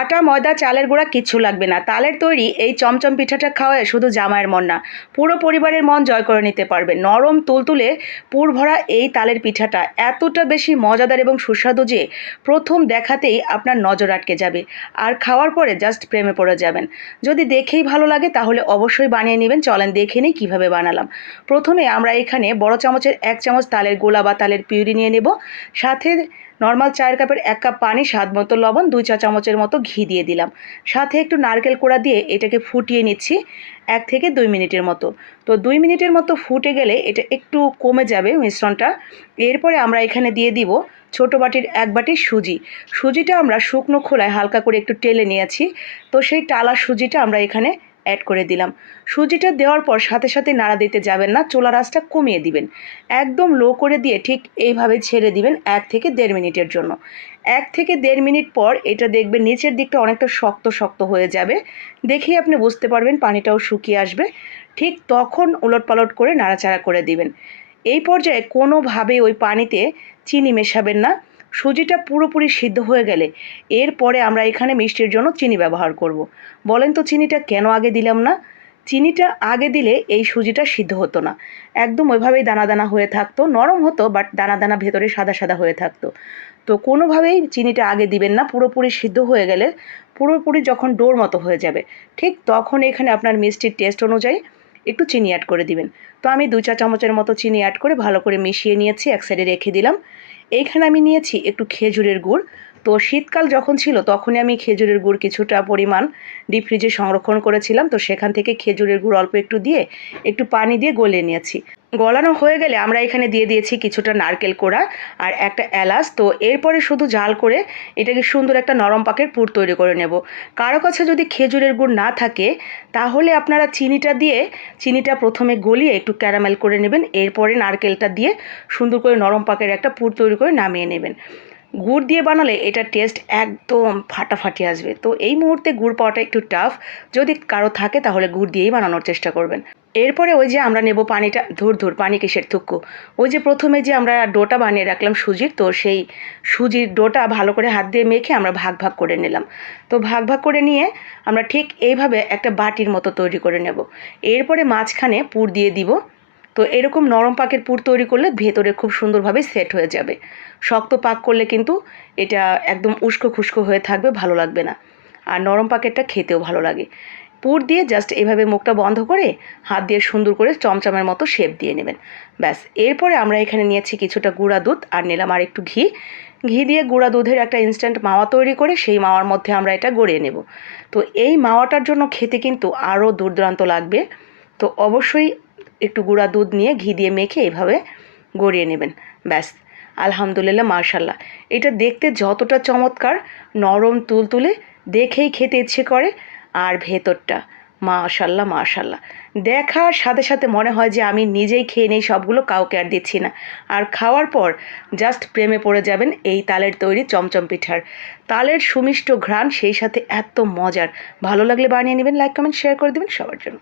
আটা, ময়দা, চালের গুঁড়া কিচ্ছু লাগবে না। তালের তৈরি এই চমচম পিঠাটা খাওয়ায় শুধু জামাইয়ের মন না, পুরো পরিবারের মন জয় করে নিতে পারবে। নরম তুলতুলে পুর ভরা এই তালের পিঠাটা এতটা বেশি মজাদার এবং সুস্বাদু যে প্রথম দেখাতেই আপনার নজর আটকে যাবে। আর খাওয়ার পরে জাস্ট প্রেমে পড়ে যাবেন। যদি দেখেই ভালো লাগে তাহলে অবশ্যই বানিয়ে নেবেন। চলেন দেখে নিই কীভাবে বানালাম। প্রথমে আমরা এখানে বড় চামচের এক চামচ তালের গোলা বা তালের পিউরি নিয়ে নেব। সাথে নর্মাল চায়ের কাপের এক কাপ পানি, স্বাদ মতো লবণ, দুই চা চামচের মতো ঘি দিয়ে দিলাম। সাথে একটু নারকেল কোড়া দিয়ে এটাকে ফুটিয়ে নিচ্ছি এক থেকে দুই মিনিটের মতো। তো দুই মিনিটের মতো ফুটে গেলে এটা একটু কমে যাবে মিশ্রণটা। এরপরে আমরা এখানে দিয়ে দিব ছোট বাটির এক বাটি সুজি। সুজিটা আমরা শুকনো খোলায় হালকা করে একটু টেলে নিয়েছি। তো সেই টালা সুজিটা আমরা এখানে অ্যাড করে দিলাম। সুজিটা দেওয়ার পর সাথে সাথে নাড়া দিতে যাবেন না, চোলা রাসটা কমিয়ে দিবেন। একদম লো করে দিয়ে ঠিক এইভাবে ছেড়ে দিবেন এক থেকে দেড় মিনিটের জন্য। এক থেকে দেড় মিনিট পর এটা দেখবেন নিচের দিকটা অনেকটা শক্ত শক্ত হয়ে যাবে। দেখেই আপনি বুঝতে পারবেন পানিটাও শুকিয়ে আসবে। ঠিক তখন উলট পালট করে নাড়াচাড়া করে দিবেন। এই পর্যায়ে কোনোভাবেই ওই পানিতে চিনি মেশাবেন না। সুজিটা পুরোপুরি সিদ্ধ হয়ে গেলে এরপরে আমরা এখানে মিষ্টির জন্য চিনি ব্যবহার করব। বলেন তো চিনিটা কেন আগে দিলাম না? চিনিটা আগে দিলে এই সুজিটা সিদ্ধ হতো না। একদম ওইভাবেই দানা দানা হয়ে থাকতো। নরম হতো, বাট দানা দানা ভেতরে সাদা সাদা হয়ে থাকতো। তো কোনোভাবেই চিনিটা আগে দিবেন না। পুরোপুরি সিদ্ধ হয়ে গেলে পুরোপুরি যখন ডোর মতো হয়ে যাবে, ঠিক তখন এখানে আপনার মিষ্টির টেস্ট অনুযায়ী একটু চিনি অ্যাড করে দিবেন। তো আমি দুই চা চামচের মতো চিনি অ্যাড করে ভালো করে মিশিয়ে নিয়েছি, এক সাইডে রেখে দিলাম। এইখানে আমি নিয়েছি একটু খেজুরের গুড় তো শীতকাল যখন ছিল, তখনই আমি খেজুরের গুড় কিছুটা পরিমাণ ডিপ ফ্রিজে সংরক্ষণ করেছিলাম। তো সেখান থেকে খেজুরের গুড় অল্প একটু দিয়ে, একটু পানি দিয়ে গলিয়ে নিয়েছি। গলানো হয়ে গেলে আমরা এখানে দিয়ে দিয়েছি কিছুটা নারকেল কোড়া আর একটা এলাচ। তো এরপরে শুধু জাল করে এটাকে সুন্দর একটা নরম পাকের পুর তৈরি করে নেব। কারও কাছে যদি খেজুরের গুড় না থাকে, তাহলে আপনারা চিনিটা দিয়ে, চিনিটা প্রথমে গলিয়ে একটু ক্যারামেল করে নেবেন। এরপরে নারকেলটা দিয়ে সুন্দর করে নরম পাকের একটা পুর তৈরি করে নামিয়ে নেবেন। গুড় দিয়ে বানালে এটা টেস্ট একদম ফাটাফাটি আসবে। তো এই মুহূর্তে গুড় পাওয়াটা একটু টাফ যদি কারও থাকে তাহলে গুড় দিয়েই বানানোর চেষ্টা করবেন। এরপরে ওই যে আমরা নেব পানিটা, ধুর ধুর, পানি কিসের থুক্কু ওই যে প্রথমে যে আমরা ডোটা বানিয়ে রাখলাম সুজির, তো সেই সুজির ডোটা ভালো করে হাত দিয়ে মেখে আমরা ভাগ ভাগ করে নিলাম। তো ভাগ ভাগ করে নিয়ে আমরা ঠিক এইভাবে একটা বাটির মতো তৈরি করে নেব। এরপরে মাঝখানে পুর দিয়ে দিব। তো এরকম নরম পাকের পুর তৈরি করলে ভেতরে খুব সুন্দরভাবে সেট হয়ে যাবে। শক্ত পাক করলে কিন্তু এটা একদম উস্কো খুস্কো হয়ে থাকবে, ভালো লাগবে না। আর নরম পাকেরটা খেতেও ভালো লাগে। পুর দিয়ে জাস্ট এভাবে মুখটা বন্ধ করে হাত দিয়ে সুন্দর করে চমচমের মতো শেপ দিয়ে নেবেন। ব্যাস, এরপরে আমরা এখানে নিয়েছি কিছুটা গুঁড়া দুধ আর নিলাম আর একটু ঘি। ঘি দিয়ে গুঁড়া দুধের একটা ইনস্ট্যান্ট মাওয়া তৈরি করে সেই মাওয়ার মধ্যে আমরা এটা গড়িয়ে নেব। তো এই মাওয়াটার জন্য খেতে কিন্তু আরও দুর্দান্ত লাগবে। তো অবশ্যই একটু গুঁড়া দুধ নিয়ে ঘি দিয়ে মেখে এভাবে গড়িয়ে নেবেন। ব্যাস, আলহামদুলিল্লাহ মার্শাল্লাহ এটা দেখতে যতটা চমৎকার, নরম তুলতুলে, দেখেই খেতে ইচ্ছে করে, আর ভেতরটা মাশাল্লাহ মাশাল্লাহ দেখার সাথে সাথে মনে হয় যে আমি নিজেই খেয়ে নেই, সবগুলো কাউকে আর দিচ্ছি না। আর খাওয়ার পর জাস্ট প্রেমে পড়ে যাবেন এই তালের তৈরি চমচম পিঠার। তালের সুমিষ্ট ঘ্রাণ সেই সাথে এত মজার। ভালো লাগলে বানিয়ে নেবেন, লাইক, কমেন্ট, শেয়ার করে দেবেন সবার জন্য।